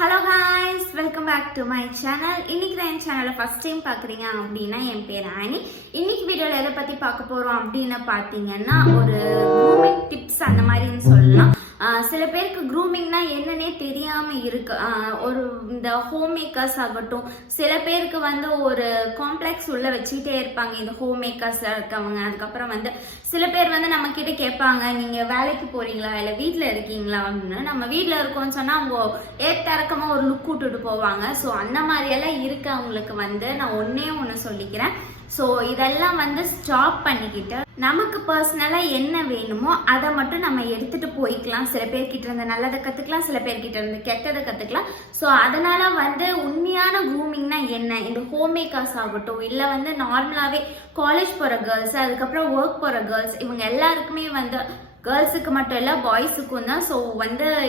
Hello guys, welcome back to my channel. இன்னைக்கு தான் என் சேனலை ஃபர்ஸ்ட் டைம் பார்க்குறீங்க அப்படின்னா என் பேர் ஆனி. இன்னைக்கு வீடியோவில் எதை பற்றி பார்க்க போகிறோம் அப்படின்னு பார்த்தீங்கன்னா ஒரு க்ரூமிங் டிப்ஸ் அந்த மாதிரின்னு சொல்லலாம். சில பேருக்கு க்ரூமிங்னா என்னன்னே தெரியாமல் இருக்கு. ஒரு இந்த ஹோம் மேக்கர்ஸ் ஆகட்டும், சில பேருக்கு ஒரு காம்ப்ளெக்ஸ் உள்ள வச்சுக்கிட்டே இருப்பாங்க இந்த ஹோம் மேக்கர்ஸில் இருக்கவங்க. அதுக்கப்புறம் சில பேர் நம்ம கிட்ட கேட்பாங்க, நீங்கள் வேலைக்கு போறீங்களா இல்லை வீட்டில் இருக்கீங்களா அப்படின்னு. நம்ம வீட்டில் இருக்கோம்னு சொன்னால் அவங்க ஏத்தரக்கமாக ஒரு லுக் விட்டுட்டு போவாங்க. ஸோ அந்த மாதிரியெல்லாம் இருக்கு அவங்களுக்கு நான் ஒன்று சொல்லிக்கிறேன். ஸோ இதெல்லாம் ஸ்டாப் பண்ணிக்கிட்டு நமக்கு பர்சனலாக என்ன வேணுமோ அதை மட்டும் நம்ம எடுத்துட்டு போய்க்கலாம். சில பேர்கிட்ட இருந்து நல்லதை கற்றுக்கலாம், சில பேர்கிட்ட இருந்து கெட்டதை கற்றுக்கலாம். ஸோ அதனால உண்மையான க்ரூமிங்னா என்ன, இந்த ஹோம் மேக்கர்ஸ் ஆகட்டும் இல்லை நார்மலாகவே காலேஜ் போகிற கேர்ள்ஸ், அதுக்கப்புறம் ஒர்க் போகிற கேர்ள்ஸ், இவங்க எல்லாருக்குமே கேர்ள்ஸுக்கு மட்டும் இல்லை பாய்ஸுக்கும் தான். ஸோ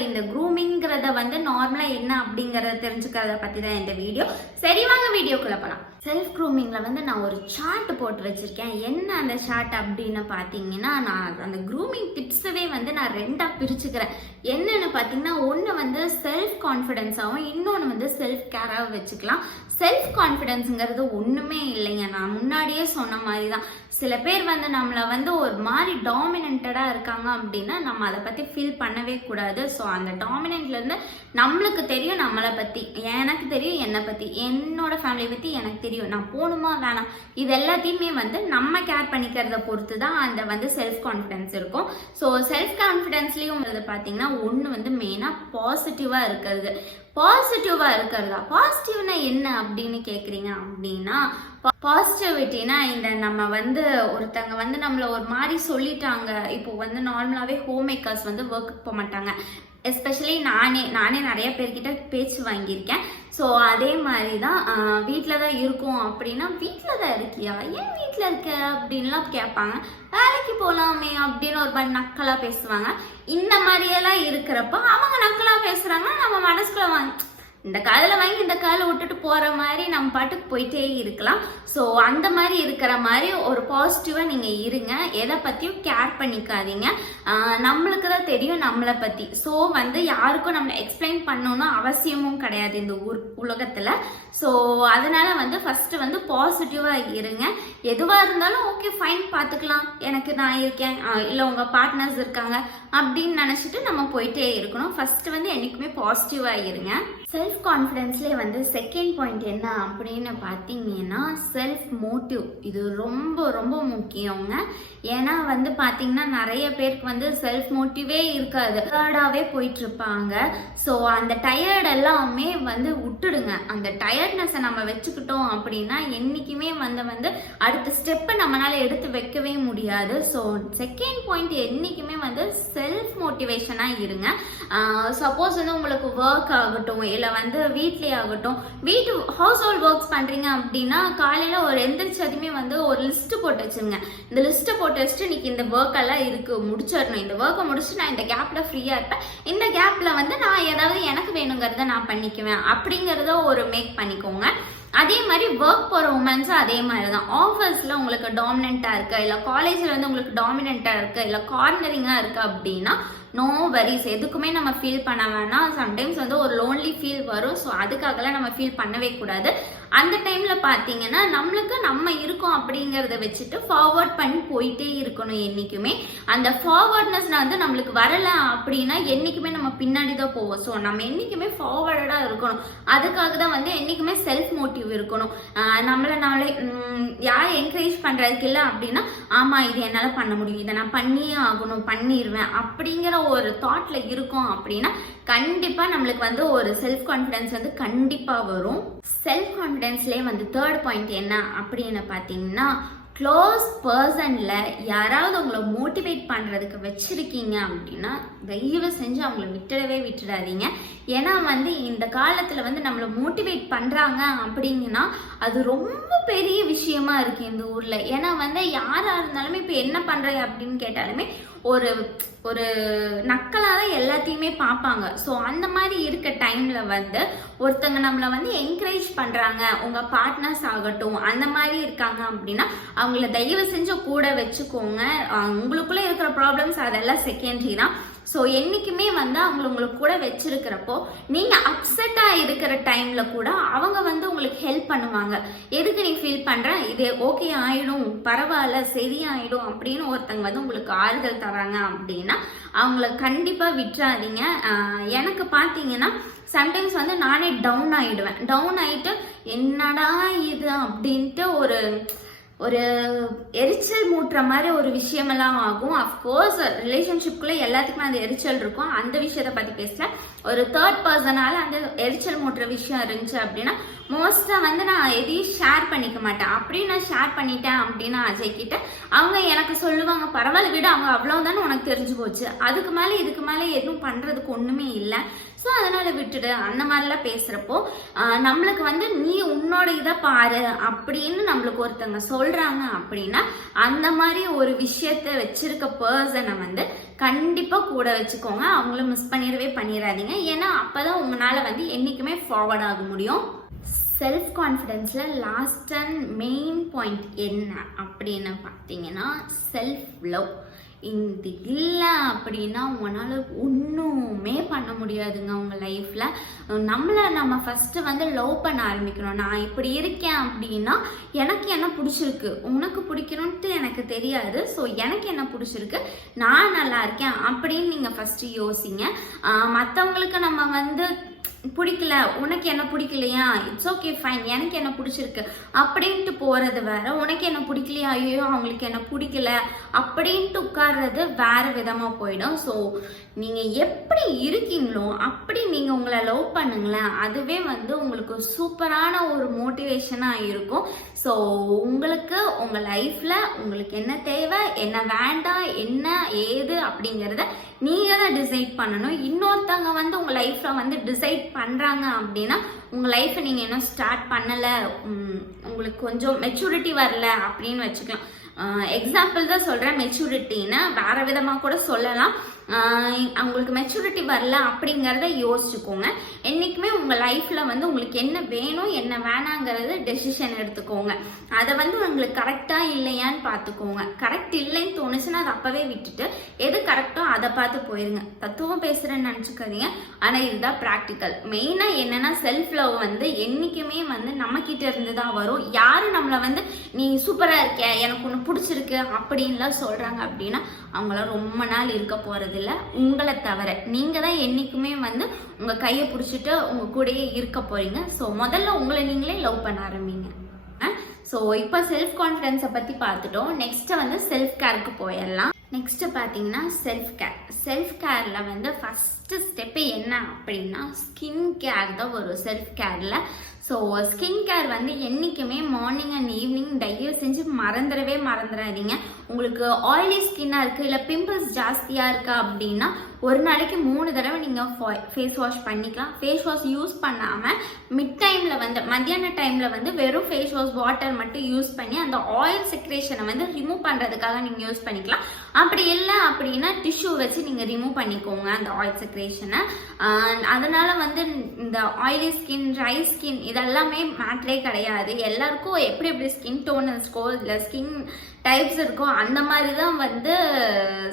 இந்த க்ரூமிங்கிறத நார்மலாக என்ன அப்படிங்கிறத தெரிஞ்சுக்கிறத பற்றி தான் இந்த வீடியோ. சரி வாங்க வீடியோக்குள்ளே போகலாம். செல்ஃப் க்ரூமிங்கில் நான் ஒரு சார்ட் போட்டு வச்சுருக்கேன். என்ன அந்த சார்ட் அப்படின்னு பார்த்தீங்கன்னா, நான் அந்த க்ரூமிங் டிப்ஸவே நான் ரெண்டாக பிரிச்சுக்கிறேன். என்னென்னு பார்த்தீங்கன்னா, ஒன்று செல்ஃப் கான்ஃபிடென்ஸாகவும் இன்னொன்று செல்ஃப் கேராகவும் வச்சுக்கலாம். செல்ஃப் கான்ஃபிடென்ஸுங்கிறது ஒன்றுமே இல்லைங்க, நான் முன்னாடியே சொன்ன மாதிரி தான். சில பேர் நம்மளை ஒரு மாதிரி டாமினன்டாக இருக்காங்க அப்படின்னா நம்ம அதை பற்றி ஃபீல் பண்ணவே கூடாது. ஸோ அந்த டாமினன்ட்லேருந்து நம்மளுக்கு தெரியும் நம்மளை பற்றி, எனக்கு தெரியும் என்னை பற்றி, என்னோட ஃபேமிலியை பற்றி எனக்கு தெரியும், நான் போகணுமா வேணாம், இது எல்லாத்தையுமே நம்ம கேர் பண்ணிக்கிறத பொறுத்து தான் அந்த செல்ஃப் கான்ஃபிடென்ஸ் இருக்கும். ஸோ செல்ஃப் கான்ஃபிடென்ஸ்லேயும் பார்த்தீங்கன்னா ஒன்று மெயினாக பாசிட்டிவாக இருக்கிறது. பாசிட்டிவாக இருக்கிறதா, பாசிட்டிவ்னா என்ன அப்படின்னு கேட்குறீங்க அப்படின்னா, பாசிட்டிவிட்டினா இந்த நம்ம ஒருத்தங்க நம்மள ஒரு மாதிரி சொல்லிட்டாங்க. இப்போ நார்மலாகவே ஹோம் மேக்கர்ஸ் ஒர்க்குக்கு போக மாட்டாங்க. எஸ்பெஷலி நானே நிறைய பேர்கிட்ட பேச்சு வாங்கியிருக்கேன். ஸோ அதே மாதிரி தான் வீட்டில் தான் இருக்கும் அப்படின்னா, வீட்டில் தான் இருக்கியா, ஏன் வீட்டில் இருக்க அப்படின்லாம் கேட்பாங்க. வேலைக்கு போகலாமே அப்படின்னு ஒரு மாதிரி நக்கலாக பேசுவாங்க. இந்த மாதிரியெல்லாம் இருக்கிறப்ப அவங்க நக்கலாக பேசுகிறாங்கன்னா நம்ம மனசுக்குள்ள இந்த காலில் வாங்கி இந்த காலை விட்டுட்டு போகிற மாதிரி நம்ம பாட்டுக்கு போயிட்டே இருக்கலாம். ஸோ அந்த மாதிரி இருக்கிற மாதிரி ஒரு பாசிட்டிவாக நீங்கள் இருங்க. எதை பற்றியும் கேர் பண்ணிக்காதீங்க. நம்மளுக்கு தான் தெரியும் நம்மளை பற்றி. ஸோ யாருக்கும் நம்மளை எக்ஸ்பிளைன் பண்ணணும்னு அவசியமும் கிடையாது இந்த உலகத்தில். ஸோ அதனால் ஃபஸ்ட்டு பாசிட்டிவாக இருங்க. எதுவாக இருந்தாலும் ஓகே ஃபைன் பார்த்துக்கலாம், எனக்கு நான் இருக்கேன், இல்லை உங்கள் பார்ட்னர்ஸ் இருக்காங்க அப்படின்னு நினச்சிட்டு நம்ம போயிட்டே இருக்கணும். ஃபஸ்ட்டு என்றைக்குமே பாசிட்டிவாக இருங்க. செல்ஃப் கான்ஃபிடென்ஸ்லேயே செகண்ட் பாயிண்ட் என்ன அப்படின்னு பார்த்தீங்கன்னா, செல்ஃப் மோட்டிவ். இது ரொம்ப ரொம்ப முக்கியங்க. ஏன்னா பார்த்தீங்கன்னா நிறைய பேருக்கு செல்ஃப் மோட்டிவே இருக்காது, டயர்டாகவே போயிட்டு இருப்பாங்க. ஸோ அந்த டயர்ட் எல்லாமே விட்டுடுங்க. அந்த டயர்ட்னஸை நம்ம வச்சுக்கிட்டோம் அப்படின்னா என்றைக்குமே அடுத்த ஸ்டெப்பை நம்மளால எடுத்து வைக்கவே முடியாது. ஸோ செகண்ட் பாயிண்ட் என்றைக்குமே செல்ஃப் மோட்டிவேஷனாக இருங்க. சப்போஸ் உங்களுக்கு ஒர்க் ஆகட்டும் இல்லை வீட்லேயே ஆகட்டும், வீட்டு ஹவுஸ் ஹோல்ட் ஒர்க்ஸ் பண்ணுறீங்க அப்படின்னா காலையில் ஒரு எந்திரிச்சதுமே ஒரு லிஸ்ட்டு போட்டு வச்சுருங்க. இந்த லிஸ்ட்டை போட்டு வச்சுட்டு இன்னைக்கு இந்த ஒர்க் எல்லாம் இருக்குது முடிச்சிடணும், இந்த ஒர்க்கை முடிச்சுட்டு நான் இந்த கேப்பில் ஃப்ரீயாக இருப்பேன், இந்த கேப்பில் நான் ஏதாவது எனக்கு வேணுங்கிறத நான் பண்ணிக்குவேன் அப்படிங்கிறத ஒரு மேக் பண்ணிக்கோங்க. அதே மாதிரி ஒர்க் போகிற உமன்ஸும் அதே மாதிரி தான். ஆஃபீஸில் உங்களுக்கு டாமினண்ட்டாக இருக்கா, இல்லை காலேஜில் உங்களுக்கு டாமினண்ட்டாக இருக்கா, இல்லை கார்னரிங்காக இருக்கா அப்படின்னா நோ வரிஸ், எதுக்குமே நம்ம ஃபீல் பண்ண வேணாம். சம்டைம்ஸ் ஒரு லோன்லி ஃபீல் வரும். ஸோ அதுக்காகலாம் நம்ம ஃபீல் பண்ணவே கூடாது. அந்த டைமில் பார்த்தீங்கன்னா நம்மளுக்கு நம்ம இருக்கோம் அப்படிங்கிறத வச்சுட்டு ஃபார்வர்ட் பண்ணி போயிட்டே இருக்கணும். என்றைக்குமே அந்த ஃபார்வர்ட்னஸ் நம்மளுக்கு வரலை அப்படின்னா என்றைக்குமே நம்ம பின்னாடி தான் போவோம். ஸோ நம்ம என்றைக்குமே ஃபார்வர்டாக இருக்கணும். அதுக்காக தான் என்றைக்குமே செல்ஃப் மோட்டிவ் இருக்கணும். நம்மளே யார் என்கரேஜ் பண்ணுறதுக்கு இல்லை அப்படின்னா, ஆமாம் இது என்னால் பண்ண முடியும், இதை நான் பண்ணியே ஆகணும், பண்ணிடுவேன் அப்படிங்கிற ஒரு தாட்ல இருக்கும் அப்படின்னா கண்டிப்பா நம்மளுக்கு ஒரு செல்ஃப் கான்ஃபிடன்ஸ் கண்டிப்பா வரும். செல்ஃப் கான்ஃபிடன்ஸ்லேயே தேர்ட் பாயிண்ட் என்ன அப்படின்னு பார்த்தீங்கன்னா, க்ளோஸ் பர்சன்ல யாராவது உங்களை மோட்டிவேட் பண்றதுக்கு வச்சிருக்கீங்க அப்படின்னா தயவு செஞ்சு அவங்கள விட்டுடாதீங்க. ஏன்னா இந்த காலத்துல நம்மளை மோட்டிவேட் பண்றாங்க அப்படிங்கன்னா அது ரொம்ப பெரிய விஷயமா இருக்கு இந்த ஊர்ல. ஏன்னா யாரா இருந்தாலுமே இப்ப என்ன பண்ற அப்படின்னு கேட்டாலுமே ஒரு ஒரு நக்கலாக தான் எல்லாத்தையுமே பார்ப்பாங்க. ஸோ அந்த மாதிரி இருக்க டைமில் ஒருத்தங்க நம்மளை என்கரேஜ் பண்ணுறாங்க, உங்கள் பார்ட்னர்ஸ் ஆகட்டும் அந்த மாதிரி இருக்காங்க அப்படின்னா அவங்கள தயவு செஞ்சு கூட வச்சுக்கோங்க. உங்களுக்குள்ளே இருக்கிற ப்ராப்ளம்ஸ் அதெல்லாம் செகண்டரி தான். ஸோ என்றைக்குமே அவங்களை உங்களுக்கு கூட வச்சிருக்கிறப்போ நீங்கள் அப்செட்டாக இருக்கிற டைம்ல கூட அவங்க வந்து உங்களுக்கு ஹெல்ப் பண்ணுவாங்க. எதுக்கு நீ ஃபீல் பண்ற, இது ஓகே ஆயிடும், பரவாயில்ல, சரியாயிடும் அப்படின்னு ஒருத்தங்க வந்து உங்களுக்கு ஆறுதல் தராங்க அப்படின்னா அவங்கள கண்டிப்பா விட்டுறாதீங்க. எனக்கு பாத்தீங்கன்னா சம்டைம்ஸ் வந்து நானே டவுன் ஆயிடுவேன். டவுன் ஆயிட்டு என்னடா இது அப்படின்ட்டு ஒரு எரிச்சல் மூட்டுற மாதிரி ஒரு விஷயமெல்லாம் ஆகும். அஃப்கோர்ஸ் ரிலேஷன்ஷிப்குள்ள எல்லாத்துக்குமே அந்த எரிச்சல் இருக்கும். அந்த விஷயத்த பத்தி பேசல. ஒரு தேர்ட் பர்சனால அந்த எரிச்சல் மூட்டுற விஷயம் இருந்துச்சு அப்படின்னா மோஸ்டா வந்து நான் எதையும் ஷேர் பண்ணிக்க மாட்டேன். அப்படி நான் ஷேர் பண்ணிட்டேன் அப்படின்னா அஜய் கிட்ட அவங்க எனக்கு சொல்லுவாங்க, பரவாயில்ல விட, அவங்க அவ்வளவுதானே உனக்கு தெரிஞ்சு போச்சு, அதுக்கு மேல இதுக்கு மேல எதுவும் பண்றதுக்கு ஒண்ணுமே இல்லை, ஸோ அதனால விட்டுடு. அந்த மாதிரிலாம் பேசுறப்போ நம்மளுக்கு வந்து நீ உன்னோட இதை பாரு அப்படின்னு நம்மளுக்கு ஒருத்தவங்க சொல்றாங்க அப்படின்னா அந்த மாதிரி ஒரு விஷயத்த வச்சிருக்க பர்சனை வந்து கண்டிப்பா கூட வச்சுக்கோங்க. அவங்கள மிஸ் பண்ணிடாதீங்க. ஏன்னா அப்பதான் உங்களால வந்து என்னைக்குமே ஃபார்வர்ட் ஆக முடியும். செல்ஃப் கான்ஃபிடென்ஸ்ல லாஸ்ட் அண்ட் மெயின் பாயிண்ட் என்ன அப்படின்னு பார்த்தீங்கன்னா செல்ஃப் லவ். இந்த இல்லை அப்படின்னா உங்களால் ஒன்றுமே பண்ண முடியாதுங்க உங்கள் லைஃப்பில். நம்ம ஃபஸ்ட்டு வந்து லவ் பண்ண ஆரம்பிக்கணும். நான் இப்படி இருக்கேன் அப்படின்னா எனக்கு என்ன பிடிச்சிருக்கு, உனக்கு பிடிக்கணும்ட்டு எனக்கு தெரியாது, ஸோ எனக்கு என்ன பிடிச்சிருக்கு, நான் நல்லா இருக்கேன் அப்படின்னு நீங்கள் ஃபஸ்ட்டு யோசிங்க. மற்றவங்களுக்கு நம்ம வந்து பிடிக்கல, உனக்கு என்ன பிடிக்கலையா, இட்ஸ் ஓகே ஃபைன், எனக்கு என்ன பிடிச்சிருக்கு அப்படின்ட்டு போறது வேற, உனக்கு என்ன பிடிக்கலையா, ஐயோ அவங்களுக்கு என்ன பிடிக்கல அப்படின்ட்டு உட்கார்றது வேற விதமா போயிடும். ஸோ நீங்க எப்படி இருக்கீங்களோ அப்படி நீங்க உங்களை லவ் பண்ணுங்களேன், அதுவே வந்து உங்களுக்கு சூப்பரான ஒரு மோட்டிவேஷனா இருக்கும். ஸோ உங்களுக்கு உங்க லைஃப்ல உங்களுக்கு என்ன தேவை, என்ன வேண்டாம், என்ன ஏது அப்படிங்கிறத நீங்க தான் டிசைட் பண்ணணும். இன்னொருத்தவங்க வந்து உங்க லைஃப்ல வந்து டிசைட் பண்றாங்க அப்படின்னா உங்க லைஃப்பை நீங்க இன்னும் ஸ்டார்ட் பண்ணல, உங்களுக்கு கொஞ்சம் மெச்சூரிட்டி வரல அப்படின்னு வச்சுக்கலாம். எக்ஸாம்பிள் தான் சொல்றேன், மெச்சூரிட்டின்னு வேற விதமா கூட சொல்லலாம். அவங்களுக்கு மெச்சூரிட்டி வரல அப்படிங்கிறத யோசிச்சுக்கோங்க. என்னைக்குமே உங்க லைஃப்ல வந்து உங்களுக்கு என்ன வேணும் என்ன வேணாங்கிறது டெசிஷன் எடுத்துக்கோங்க. அதை வந்து உங்களுக்கு கரெக்டா இல்லையான்னு பார்த்துக்கோங்க. கரெக்ட் இல்லைன்னு தோணுச்சுன்னா அதை அப்பவே விட்டுட்டு எது கரெக்டோ அதை பார்த்து போயிருங்க. தத்துவம் பேசுறேன்னு நினைச்சுக்காதீங்க, ஆனா இதுதான் ப்ராக்டிக்கல். மெயினா என்னன்னா செல்ஃப் லவ் வந்து என்னைக்குமே வந்து நம்ம கிட்ட இருந்து தான் வரும். யாரும் நம்மள வந்து நீ சூப்பரா இருக்க, எனக்கு ஒன்று பிடிச்சிருக்கு அப்படின்லாம் சொல்றாங்க அப்படின்னா அவங்கள ரொம்ப நாள் இருக்க போறது இல்ல. உங்களை தவிர நீங்க தான் என்னைக்குமே வந்து உங்க கையை பிடிச்சிட்டு உங்க கூடயே இருக்க போறீங்க. ஸோ முதல்ல உங்களை நீங்களே லவ் பண்ண ஆரம்பிங்க. ஸோ இப்போ செல்ஃப் கான்ஃபிடென்ஸை பத்தி பார்த்துட்டோம். நெக்ஸ்ட் வந்து செல்ஃப் கேருக்கு போயிடலாம். நெக்ஸ்ட் பார்த்தீங்கன்னா செல்ஃப் கேர். செல்ஃப் கேர்ல வந்து ஃபர்ஸ்ட் ஸ்டெப்பு என்ன அப்படின்னா ஸ்கின் கேர் தான் வரும் செல்ஃப் கேர்ல. ஸோ ஸ்கின் கேர் வந்து என்றைக்குமே மார்னிங் அண்ட் ஈவினிங் தயவு செஞ்சு மறந்துடாதீங்க. உங்களுக்கு ஆயிலி ஸ்கின்னாக இருக்குது இல்லை பிம்பிள்ஸ் ஜாஸ்தியாக இருக்கா அப்படின்னா ஒரு நாளைக்கு 3 தடவை நீங்கள் ஃபேஸ் வாஷ் பண்ணிக்கலாம். ஃபேஸ் வாஷ் யூஸ் பண்ணாமல் மிட் டைமில் வந்து மத்தியான டைமில் வந்து வெறும் ஃபேஸ் வாஷ் வாட்டர் மட்டும் யூஸ் பண்ணி அந்த ஆயில் செக்ரேஷனை வந்து ரிமூவ் பண்ணுறதுக்காக நீங்கள் யூஸ் பண்ணிக்கலாம். அப்படி இல்லை அப்படின்னா டிஷ்யூ வச்சு நீங்கள் ரிமூவ் பண்ணிக்கோங்க அந்த ஆயில் செக்ரேஷனை. அதனால வந்து இந்த ஆயிலி ஸ்கின், ட்ரை ஸ்கின் இதெல்லாமே மேட்ரே கிடையாது. எல்லாருக்கும் எப்படி ஸ்கின் டோன் இருக்கோ இல்லை ஸ்கின் டைப்ஸ் இருக்கோ அந்த மாதிரி தான் வந்து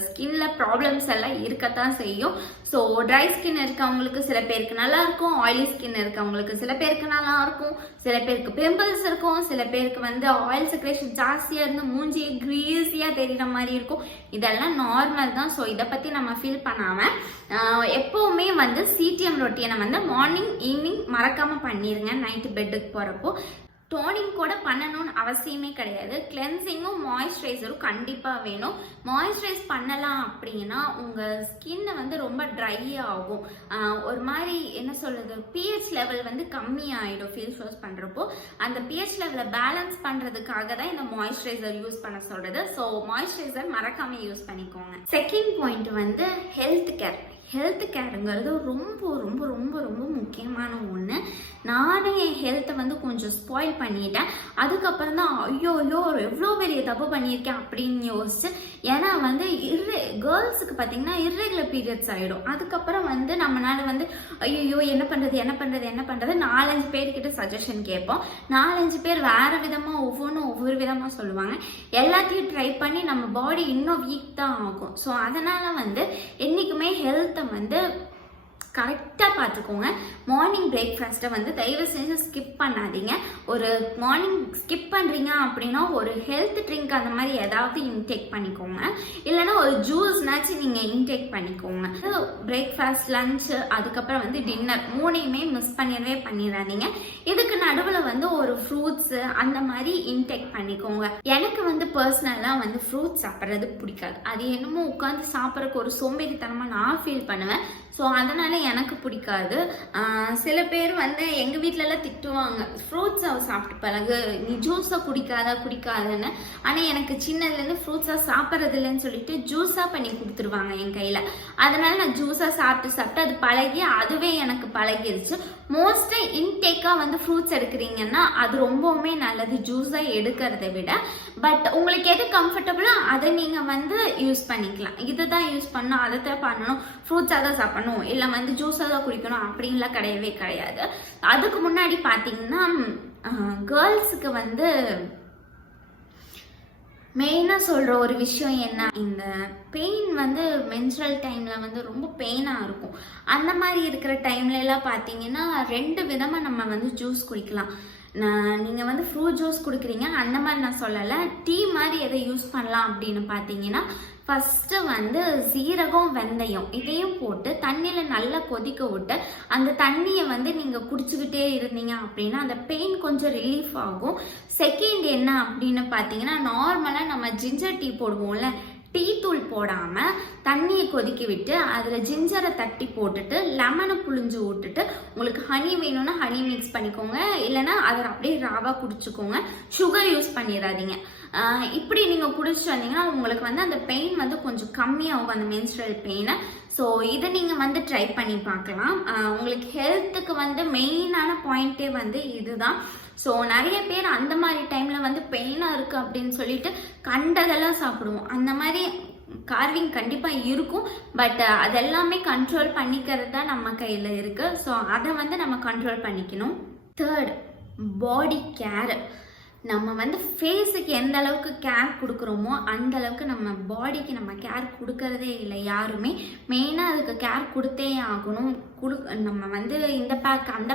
ஸ்கின்ல ப்ராப்ளம்ஸ் எல்லாம் இருக்கத்தான் செய்யும். ஸோ ட்ரை ஸ்கின் இருக்கவங்களுக்கு சில பேருக்கு நல்லா இருக்கும், ஆயிலி ஸ்கின் இருக்கவங்களுக்கு சில பேருக்கு நல்லா இருக்கும், சில பேருக்கு பிம்பிள்ஸ் இருக்கும், சில பேருக்கு வந்து ஆயில் செக்ரேஷன் ஜாஸ்தியாக இருந்து மூஞ்சி கிரீஸியாக தெரிகிற மாதிரி இருக்கும். இதெல்லாம் நார்மல் தான். ஸோ இதை பற்றி நம்ம ஃபீல் பண்ணாமல் எப்போவுமே வந்து சிடிஎம் ரொட்டீனை வந்து மார்னிங் ஈவினிங் மறக்காமல் பண்ணிடுங்க. நைட்டு பெட்டுக்கு போகிறப்போ டோனிங் கூட பண்ணணும்னு அவசியமே கிடையாது. கிளென்சிங்கும் மாய்ஸ்சரைசரும் கண்டிப்பாக வேணும். மாய்ஸ்சரைஸ் பண்ணலாம் அப்படின்னா உங்கள் ஸ்கின்னை வந்து ரொம்ப ட்ரை ஆகும். ஒரு மாதிரி என்ன சொல்கிறது, பிஹெச் லெவல் வந்து கம்மியாகிடும் ஃபேஸ் வாஷ் பண்ணுறப்போ. அந்த பிஹெச் லெவலை பேலன்ஸ் பண்ணுறதுக்காக தான் இந்த மாய்ஸ்சரைசர் யூஸ் பண்ண சொல்கிறது. ஸோ மாய்ஸ்சரைசர் மறக்காமல் யூஸ் பண்ணிக்கோங்க. செகண்ட் பாயிண்ட் வந்து ஹெல்த் கேர். ஹெல்த் கேருங்கிறது ரொம்ப ரொம்ப ரொம்ப ரொம்ப முக்கியமான ஒன்று. நானே என் ஹெல்த்தை வந்து கொஞ்சம் ஸ்பாயில் பண்ணிட்டேன். அதுக்கப்புறம் தான் ஐயோ எவ்வளோ பெரிய தப்பு பண்ணியிருக்கேன் அப்படின்னு யோசிச்சு. ஏன்னா வந்து கேர்ள்ஸுக்கு பார்த்தீங்கன்னா இர்ரெகுலர் பீரியட்ஸ் ஆகிடும். அதுக்கப்புறம் வந்து நம்மளால வந்து ஐயோ என்ன பண்ணுறது 4-5 பேர்கிட்ட சஜஷன் கேட்போம். 4-5 பேர் வேறு விதமாக ஒவ்வொரு விதமாக சொல்லுவாங்க. எல்லாத்தையும் ட்ரை பண்ணி நம்ம பாடி இன்னும் வீக் தான் ஆகும். ஸோ அதனால் வந்து என்றைக்குமே ஹெல்த்தை வந்து கரெக்டாக பார்த்துக்கோங்க. மார்னிங் பிரேக்ஃபாஸ்ட்டை வந்து தயவு செஞ்சு ஸ்கிப் பண்ணாதீங்க. ஒரு மார்னிங் ஸ்கிப் பண்ணுறீங்க அப்படின்னா ஒரு ஹெல்த் ட்ரிங்க் அந்த மாதிரி ஏதாவது இன்டேக் பண்ணிக்கோங்க. இல்லைனா ஒரு ஜூஸ்னாச்சும் நீங்கள் இன்டேக் பண்ணிக்கோங்க. பிரேக்ஃபாஸ்ட், லஞ்சு, அதுக்கப்புறம் வந்து டின்னர் 3யுமே மிஸ் பண்ணிடாதீங்க. இதுக்கு நடுவில் வந்து ஒரு ஃப்ரூட்ஸு அந்த மாதிரி இன்டேக் பண்ணிக்கோங்க. எனக்கு வந்து பர்சனலாக வந்து ஃப்ரூட்ஸ் சாப்பிட்றது பிடிக்காது. அது என்னமோ உட்காந்து சாப்பிட்றதுக்கு ஒரு சோம்பேறித்தனமாக நான் ஃபீல் பண்ணுவேன். ஸோ அதனால் எனக்கு பிடிக்காது. சில பேர் வந்து எங்கள் வீட்டிலலாம் திட்டுவாங்க, ஃப்ரூட்ஸை சாப்பிட்டு பழகு, நீ ஜூஸை குடிக்காதுன்னு. ஆனால் எனக்கு சின்னதுலேருந்து ஃப்ரூட்ஸாக சாப்பிட்றதில்லன்னு சொல்லிட்டு ஜூஸாக பண்ணி கொடுத்துருவாங்க என் கையில். அதனால் நான் ஜூஸாக சாப்பிட்டு அது பழகி அதுவே எனக்கு பழகிருச்சு. மோஸ்ட்டாக இன்டேக்காக வந்து ஃப்ரூட்ஸ் எடுக்கிறீங்கன்னா அது ரொம்பவுமே நல்லது ஜூஸாக எடுக்கிறத விட. பட் உங்களுக்கு எது கம்ஃபர்டபுளோ அதை நீங்கள் வந்து யூஸ் பண்ணிக்கலாம். இதை தான் யூஸ் பண்ணணும், அதை தான் பண்ணணும், ஃப்ரூட்ஸாக தான் சாப்பிடணும், இல்லை வந்து ஜூஸாக தான் குடிக்கணும் அப்படின்லாம் கிடையவே கிடையாது. அதுக்கு முன்னாடி பார்த்தீங்கன்னா கேர்ள்ஸுக்கு வந்து மெயினாக சொல்கிற ஒரு விஷயம் என்ன, இந்த பெயின் வந்து மென்ஸ்ட்ரல் டைமில் வந்து ரொம்ப பெயினாக இருக்கும். அந்த மாதிரி இருக்கிற டைம்லலாம் பார்த்தீங்கன்னா 2 விதமாக நம்ம வந்து ஜூஸ் குடிக்கலாம். நீங்கள் வந்து ஃப்ரூட் ஜூஸ் குடிக்கிறீங்க அந்த மாதிரி நான் சொல்லலை. டீ மாதிரி எதை யூஸ் பண்ணலாம் அப்படின்னு பார்த்தீங்கன்னா, ஃபஸ்ட்டு வந்து சீரகம், வெந்தயம் இதையும் போட்டு தண்ணியில் நல்லா கொதிக்க விட்டு அந்த தண்ணியை வந்து நீங்கள் குடிச்சுக்கிட்டே இருந்தீங்க அப்படின்னா அந்த பெயின் கொஞ்சம் ரிலீஃப் ஆகும். செகண்ட் என்ன அப்படின்னு பார்த்தீங்கன்னா, நார்மலாக நம்ம ஜிஞ்சர் டீ போடுவோம்ல, டீ தூள் போடாமல் தண்ணியை கொதிக்க விட்டு அதில் ஜிஞ்சரை தட்டி போட்டுட்டு லெமனை புழிஞ்சு விட்டுட்டு உங்களுக்கு ஹனி வேணும்னா ஹனி மிக்ஸ் பண்ணிக்கோங்க, இல்லைனா அதை அப்படியே ராவாக குடிச்சுக்கோங்க. சுகர் யூஸ் பண்ணிடாதீங்க. இப்படி நீங்கள் குடிச்சிட்டு வந்தீங்கன்னா உங்களுக்கு வந்து அந்த பெயின் வந்து கொஞ்சம் கம்மியாகும், அந்த மென்ஸ்ட்ரல் பெயினை. ஸோ இதை நீங்கள் வந்து ட்ரை பண்ணி பார்க்கலாம். உங்களுக்கு ஹெல்த்துக்கு வந்து மெயினான பாயிண்ட்டே வந்து இதுதான். ஸோ நிறைய பேர் அந்த மாதிரி டைமில் வந்து பெயினாக இருக்குது அப்படின்னு சொல்லிட்டு கண்டதெல்லாம் சாப்பிடுவோம். அந்த மாதிரி கார்விங் கண்டிப்பாக இருக்கும். பட் அதெல்லாமே கண்ட்ரோல் பண்ணிக்கிறது தான் நம்ம கையில் இருக்குது. ஸோ அதை வந்து நம்ம கண்ட்ரோல் பண்ணிக்கணும். தேர்ட், பாடி கேர். நம்ம வந்து ஃபேஸுக்கு எந்த அளவுக்கு கேர் கொடுக்குறோமோ அந்த அளவுக்கு நம்ம பாடிக்கு நம்ம கேர் கொடுக்கறதே இல்லை யாருமே. மெயினாக அதுக்கு கேர் கொடுத்தே ஆகணும். நம்ம வந்து இந்த பேக் அந்த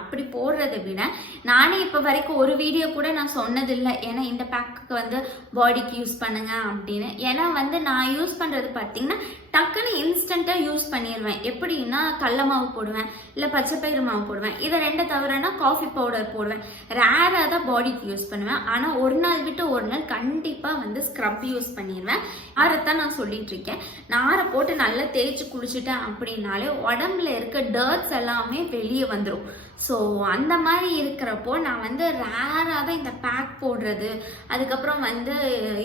அப்படி போடுறதை விட, நானே இப்போ வரைக்கும் ஒரு வீடியோ கூட நான் சொன்னதில்லை ஏன்னா இந்த பேக்கு வந்து பாடிக்கு யூஸ் பண்ணுங்க அப்படின்னு. ஏன்னா வந்து நான் யூஸ் பண்ணுறது பார்த்தீங்கன்னா டக்குன்னு இன்ஸ்டண்ட்டாக யூஸ் பண்ணிடுவேன். எப்படின்னா கடல மாவு போடுவேன், இல்லை பச்சைப்பயிறு மாவு போடுவேன். இதை 2 தவிரனா காஃபி பவுடர் போடுவேன். ரேராக தான் பாடிக்கு யூஸ் பண்ணுவேன். ஆனால் ஒரு நாள் விட்டு ஒரு நாள் கண்டிப்பாக வந்து ஸ்க்ரப் யூஸ் பண்ணிடுவேன். நாரைத்தான் நான் சொல்லிட்டு இருக்கேன். நாரை போட்டு நல்லா தேய்ச்சி குளிச்சுட்டேன் அப்படின்னாலே உடம்புல இருக்க டர்ட்ஸ் எல்லாமே வெளியே வந்துடும். ஸோ அந்த மாதிரி இருக்கிறப்போ நான் வந்து ரேராக தான் இந்த பேக் போடுறது, அதுக்கப்புறம் வந்து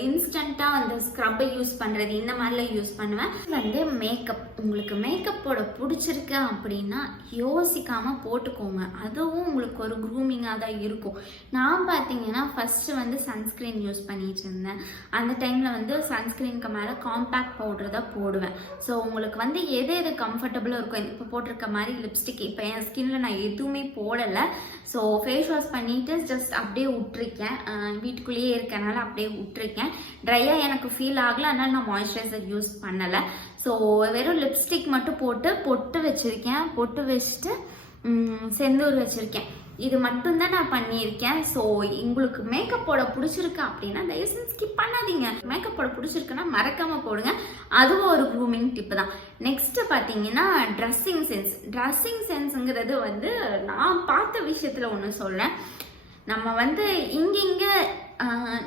இன்ஸ்டண்ட்டாக வந்து ஸ்க்ரப்பை யூஸ் பண்ணுறது, இந்த மாதிரிலாம் யூஸ் பண்ணுவேன். வந்து மேக்கப், உங்களுக்கு மேக்கப் போட பிடிச்சிருக்கு அப்படின்னா யோசிக்காமல் போட்டுக்கோங்க. அதுவும் உங்களுக்கு ஒரு க்ரூமிங்காக தான் இருக்கும். நான் பார்த்தீங்கன்னா ஃபஸ்ட்டு வந்து சன்ஸ்க்ரீன் யூஸ் பண்ணிட்டு இருந்தேன். அந்த டைமில் வந்து சன்ஸ்க்ரீனுக்கு மேலே காம்பேக்ட் பவுடர் தான் போடுவேன். ஸோ உங்களுக்கு வந்து எது கம்ஃபர்டபுளாக இருக்கும். இப்போ போட்டிருக்க மாதிரி லிப்ஸ்டிக் இப்போ என் ஸ்கின்ல நான் எதுவுமே போடலை. ஸோ ஃபேஸ் வாஷ் பண்ணிவிட்டு ஜஸ்ட் அப்படியே விட்டுருக்கேன். வீட்டுக்குள்ளேயே இருக்கனால அப்படியே விட்டுருக்கேன். ட்ரையாக எனக்கு ஃபீல் ஆகலை, அதனால் நான் மாய்ஸ்சரைசர் யூஸ் பண்ணலை. ஸோ வெறும் லிப்ஸ்டிக் மட்டும் போட்டு பொட்டு வச்சுருக்கேன். பொட்டு வச்சுட்டு செந்தூர் வச்சுருக்கேன். இது மட்டும்தான் நான் பண்ணியிருக்கேன். ஸோ உங்களுக்கு மேக்கப் போட பிடிச்சிருக்கு அப்படின்னா தயவுசெய்து ஸ்கிப் பண்ணாதீங்க. மேக்கப் போட பிடிச்சிருக்குன்னா மறக்காமல் போடுங்க. அதுவும் ஒரு க்ரூமிங் டிப்பு தான். நெக்ஸ்ட்டு பார்த்தீங்கன்னா ட்ரெஸ்ஸிங் சென்ஸ். ட்ரெஸ்ஸிங் சென்ஸுங்கிறது வந்து நான் பார்த்த விஷயத்தில் ஒன்று சொல்கிறேன். நம்ம வந்து இங்கே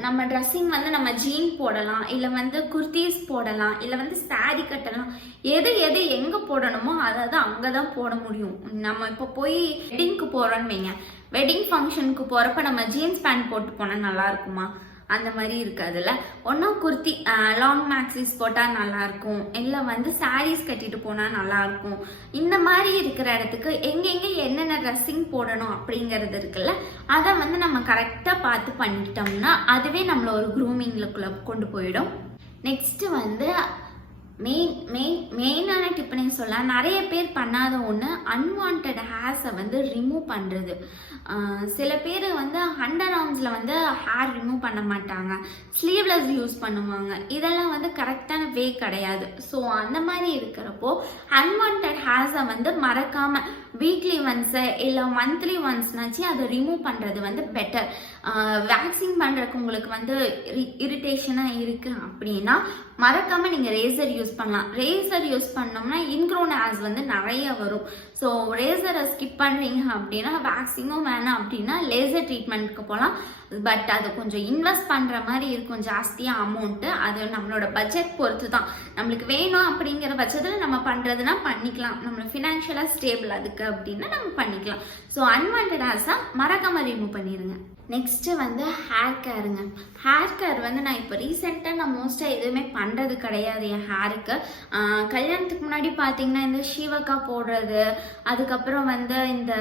நம்ம ட்ரெஸ்ஸிங் வந்து நம்ம ஜீன் போடலாம், இல்லை வந்து குர்த்தீஸ் போடலாம், இல்லை வந்து சாரீ கட்டலாம். எது எங்கே போடணுமோ அதை தான் அங்கே தான் போட முடியும். நம்ம இப்போ போய் வெட்டிங்க்கு போகிறோன்னு வைங்க, வெட்டிங் ஃபங்க்ஷனுக்கு போகிறப்ப நம்ம ஜீன்ஸ் பேண்ட் போட்டு போனால் நல்லா இருக்குமா? அந்த மாதிரி இருக்காதுல்ல. ஒன்றா குர்த்தி லாங் மேக்ஸிஸ் போட்டால் நல்லாயிருக்கும், இல்லை வந்து சாரீஸ் கட்டிட்டு போனால் நல்லாயிருக்கும். இந்த மாதிரி இருக்கிற இடத்துக்கு எங்கெங்கே என்னென்ன ட்ரெஸ்ஸிங் போடணும் அப்படிங்கிறது இருக்குல்ல, அதை வந்து நம்ம கரெக்டாக பார்த்து பண்ணிக்கிட்டோம்னா அதுவே நம்மளை ஒரு க்ரூமிங் லுக்கில் கொண்டு போயிடும். நெக்ஸ்ட்டு வந்து மெயினான டிப்னே சொல்லலாம். நிறைய பேர் பண்ணாத ஒன்று அன்வான்ட் ஹேர்ஸை வந்து ரிமூவ் பண்ணுறது. சில பேர் வந்து அண்டர் ஆர்ம்ஸில் வந்து ஹேர் ரிமூவ் பண்ண மாட்டாங்க, ஸ்லீவ்லெஸ் யூஸ் பண்ணுவாங்க. இதெல்லாம் வந்து கரெக்டான வே கிடையாது. ஸோ அந்த மாதிரி இருக்கிறப்போ அன்வான்ட் ஹேர்ஸை வந்து மறக்காமல் வீக்லி ஒன்ஸு இல்லை மந்த்லி ஒன்ஸ்னாச்சு அதை ரிமூவ் பண்ணுறது வந்து பெட்டர். வேக்சிங் பண்ணுறதுக்கு உங்களுக்கு வந்து இரிட்டேஷனாக இருக்குது அப்படின்னா மறக்காமல் நீங்கள் ரேசர் யூஸ் பண்ணலாம். ரேசர் யூஸ் பண்ணோம்னா இன்க்ரோன் ஹேர்ஸ் வந்து நிறைய வரும். ஸோ ரேசரை ஸ்கிப் பண்ணுறீங்க அப்படின்னா வேக்சிங்கும் வேணாம் அப்படின்னா லேசர் ட்ரீட்மெண்ட்டுக்கு போகலாம். பட் அது கொஞ்சம் இன்வெஸ்ட் பண்ணுற மாதிரி இருக்கும், ஜாஸ்தியாக அமௌண்ட்டு. அது நம்மளோட பட்ஜெட் பொறுத்து தான். நம்மளுக்கு வேணும் அப்படிங்கிற பட்சத்தில் நம்ம பண்ணுறதுனா பண்ணிக்கலாம். நம்மளுக்கு ஃபினான்ஷியலாக ஸ்டேபிள் அதுக்கு அப்படின்னா நம்ம பண்ணிக்கலாம். ஸோ அன்வான்ட் ஹேர்ஸை மறக்காமல் ரிமூவ் பண்ணிடுங்க. நெக்ஸ்ட்டு வந்து ஹேர் கேருங்க. ஹேர் கேர் வந்து நான் இப்போ ரீசெண்டாக நான் மோஸ்ட்டாக எதுவுமே பண்ணுறது கிடையாது என் ஹேருக்கு. கல்யாணத்துக்கு முன்னாடி பார்த்தீங்கன்னா இந்த ஷீவக்கா போடுறது, அதுக்கப்புறம் வந்து இந்த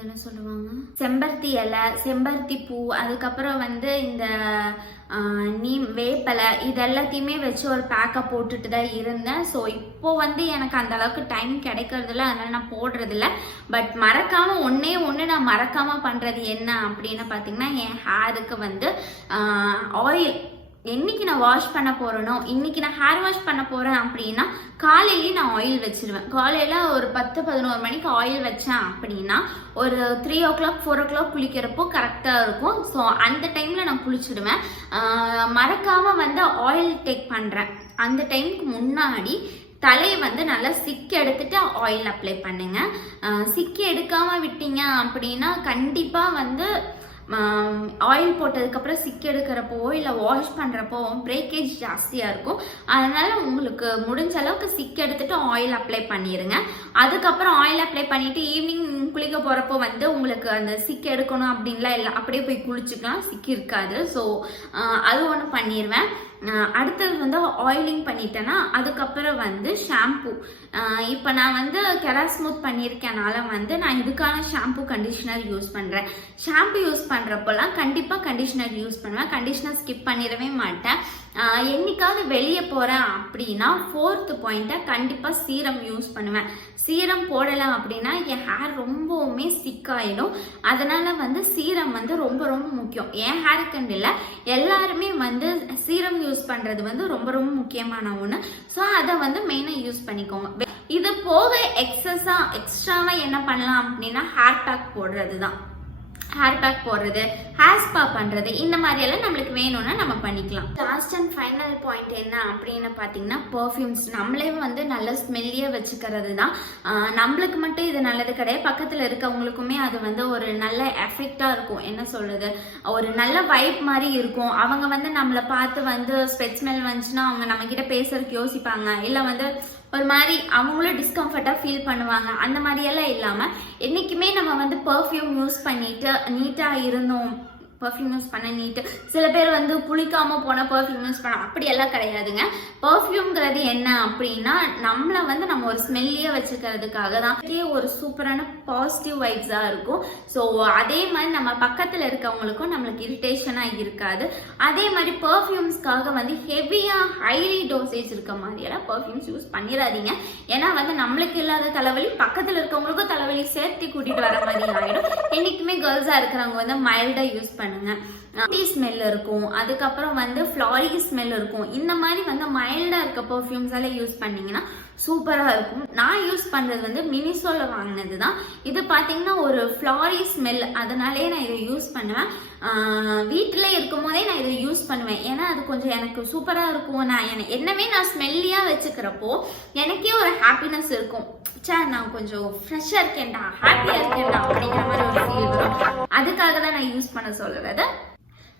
என்ன சொல்லுவாங்க செம்பருத்தி இலை, செம்பருத்தி பூ, அதுக்கப்புறம் வந்து இந்த நீம் வேப்பலை, இது எல்லாத்தையுமே வச்சு ஒரு பேக்கை போட்டுட்டு தான் இருந்தேன். ஸோ இப்போ வந்து எனக்கு அந்த அளவுக்கு டைம் கிடைக்கிறதில்ல, அதனால நான் போடுறதில்ல. பட் மறக்காமல் ஒன்று நான் மறக்காமல் பண்ணுறது என்ன அப்படின்னு பார்த்தீங்கன்னா என் ஹேருக்கு வந்து ஆயில் என்னைக்கு நான் வாஷ் பண்ண போகிறேனோ, இன்னைக்கு நான் ஹேர் வாஷ் பண்ண போகிறேன் அப்படின்னா காலையிலேயே நான் ஆயில் வச்சிருவேன். காலையில் ஒரு 10-11 மணிக்கு ஆயில் வச்சேன் அப்படின்னா ஒரு 3 o'clock 4 o'clock குளிக்கிறப்போ கரெக்டாக இருக்கும். ஸோ அந்த டைமில் நான் குளிச்சுடுவேன். மறக்காமல் வந்து ஆயில் டேக் பண்ணுறேன் அந்த டைமுக்கு முன்னாடி தலையை வந்து நல்லா சிக்கு எடுத்துட்டு ஆயில் அப்ளை பண்ணுங்க. சிக்கு எடுக்காமல் விட்டீங்க அப்படின்னா கண்டிப்பாக வந்து ஆயில் போட்டதுக்கப்புறம் சிக்கு எடுக்கிறப்போ இல்லை வாஷ் பண்ணுறப்போ பிரேக்கேஜ் ஜாஸ்தியாக இருக்கும். அதனால் உங்களுக்கு முடிஞ்ச அளவுக்கு சிக்கு எடுத்துகிட்டு ஆயில் அப்ளை பண்ணிடுங்க. அதுக்கப்புறம் ஆயில் அப்ளை பண்ணிவிட்டு ஈவினிங் குளிக்க போகிறப்போ வந்து உங்களுக்கு அந்த சிக்கு எடுக்கணும் அப்படின்லாம் இல்லை, அப்படியே போய் குளிச்சுக்கலாம், சிக்கு இருக்காது. ஸோ அது ஒன்று பண்ணிடுவேன். அடுத்தது வந்து ஆயிலிங் பண்ணிட்டேன்னா அதுக்கப்புறம் வந்து ஷாம்பு. இப்போ நான் வந்து கெராஸ்மூத் பண்ணியிருக்கனால வந்து நான் இதுக்கான ஷாம்பு கண்டிஷனர் யூஸ் பண்ணுறேன். ஷாம்பு யூஸ் பண்ணுறப்போலாம் கண்டிப்பாக கண்டிஷனர் யூஸ் பண்ணுவேன். கண்டிஷனர் ஸ்கிப் பண்ணிடவே மாட்டேன். என்னைக்காவது வெளியே போகிறேன் அப்படின்னா 4th பாயிண்ட்டை கண்டிப்பாக சீரம் யூஸ் பண்ணுவேன். சீரம் போடலாம் அப்படின்னா என் ஹேர் ரொம்பவுமே சிக்காயிடும். அதனால் வந்து சீரம் வந்து ரொம்ப ரொம்ப முக்கியம். என் ஹேருக்குன்னு இல்லை, எல்லாருமே வந்து சீரம் யூஸ் பண்ணுறது வந்து ரொம்ப ரொம்ப முக்கியமான ஒன்று. ஸோ அதை வந்து மெயினாக யூஸ் பண்ணிக்கோங்க. இது போக எக்ஸ்ட்ராவாக என்ன பண்ணலாம் அப்படின்னா ஹேர் பேக் போடுறது தான். ஹேர் பேக் போடுறது, ஹேர் ஸ்பா பண்ணுறது, இந்த மாதிரியெல்லாம் நம்மளுக்கு வேணும்னா நம்ம பண்ணிக்கலாம். லாஸ்ட் அண்ட் ஃபைனல் பாயிண்ட் என்ன அப்படின்னு பார்த்தீங்கன்னா பர்ஃப்யூம்ஸ். நம்மளே வந்து நல்ல ஸ்மெல்லியாக வச்சுக்கிறது தான். நம்மளுக்கு மட்டும் இது நல்லது கிடையாது, பக்கத்தில் இருக்கவங்களுக்குமே அது வந்து ஒரு நல்ல எஃபெக்டாக இருக்கும். என்ன சொல்கிறது, ஒரு நல்ல வைப் மாதிரி இருக்கும். அவங்க வந்து நம்மளை பார்த்து வந்து ஸ்வெட் ஸ்மெல் வந்துச்சுன்னா அவங்க நம்மக்கிட்ட பேசுறதுக்கு யோசிப்பாங்க, இல்லை வந்து ஒரு மாதிரி அவங்களும் டிஸ்கம்ஃபர்ட்டாக ஃபீல் பண்ணுவாங்க. அந்த மாதிரியெல்லாம் இல்லாமல் என்றைக்குமே நம்ம வந்து பர்ஃப்யூம் யூஸ் பண்ணிட்டு நீட்டாக இருந்தோம். பர்ஃப்யூம் யூஸ் பண்ண நீட்டு. சில பேர் வந்து குளிக்காமல் போனால் பர்ஃப்யூம் யூஸ் பண்ண, அப்படியெல்லாம் கிடையாதுங்க. பர்ஃப்யூம்ங்கிறது என்ன அப்படின்னா நம்மளை வந்து நம்ம ஒரு ஸ்மெல்லியாக வச்சுக்கிறதுக்காக தான். ஒரு சூப்பரான பாசிட்டிவ் வைப்ஸாக இருக்கும். ஸோ அதே மாதிரி நம்ம பக்கத்தில் இருக்கவங்களுக்கும் நம்மளுக்கு இரிட்டேஷனாக இருக்காது. அதே மாதிரி பர்ஃப்யூம்ஸ்க்காக வந்து ஹெவியாக ஹைலி டோசேஜ் இருக்க மாதிரியெல்லாம் பர்ஃப்யூம்ஸ் யூஸ் பண்ணிடாதீங்க. ஏன்னா வந்து நம்மளுக்கு இல்லாத தலைவலி பக்கத்தில் இருக்கவங்களுக்கும் தலைவலி சேர்த்து கூட்டிகிட்டு வர மாதிரி ஆகிடும். என்றைக்குமே கேர்ள்ஸாக இருக்கிறவங்க வந்து மைல்டாக யூஸ் பண்ணுங்க. டீ ஸ்மெல் இருக்கும், அதுக்கப்புறம் வந்து ஃப்ளாரி ஸ்மெல் இருக்கும். இந்த மாதிரி வந்து மைல்டாக இருக்க பர்ஃப்யூம்ஸ் எல்லாம் யூஸ் பண்ணிங்கன்னா சூப்பராக இருக்கும். நான் யூஸ் பண்ணுறது வந்து மினிசோவில் வாங்கினது தான். இது பார்த்தீங்கன்னா ஒரு ஃப்ளாரி ஸ்மெல், அதனாலே நான் இதை யூஸ் பண்ணுவேன். வீட்டில் இருக்கும் போதே நான் இதை யூஸ் பண்ணுவேன். ஏன்னா அது கொஞ்சம் எனக்கு சூப்பராக இருக்கும். நான் ஸ்மெல்லியாக வச்சுக்கிறப்போ எனக்கே ஒரு ஹாப்பினஸ் இருக்கும். நான் கொஞ்சம் ஃப்ரெஷ்ஷாக இருக்கேன்டா, ஹாப்பியாக இருக்கேன்டா அப்படிங்கிற மாதிரி ஒரு ஃபீல் வரும். அதுக்காக தான் நான் யூஸ் பண்ண சொல்கிறது.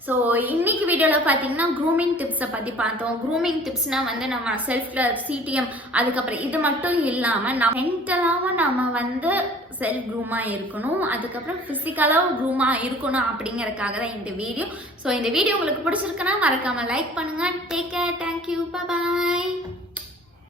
ஸோ இன்னைக்கு வீடியோவில் பார்த்தீங்கன்னா க்ரூமிங் டிப்ஸை பற்றி பார்த்தோம். க்ரூமிங் டிப்ஸ்னால் வந்து நம்ம செல்ஃபில் சிடிஎம், அதுக்கப்புறம் இது மட்டும் இல்லாமல் நம்ம மென்டலாகவும் நம்ம வந்து செல்ஃப் க்ரூமாக இருக்கணும், அதுக்கப்புறம் ஃபிசிக்கலாகவும் க்ரூமாக இருக்கணும் அப்படிங்கிறதுக்காக தான் இந்த வீடியோ. ஸோ இந்த வீடியோ உங்களுக்கு பிடிச்சிருக்குன்னா மறக்காமல் லைக் பண்ணுங்கள். டேக் கேர், தேங்க்யூ, பாய்.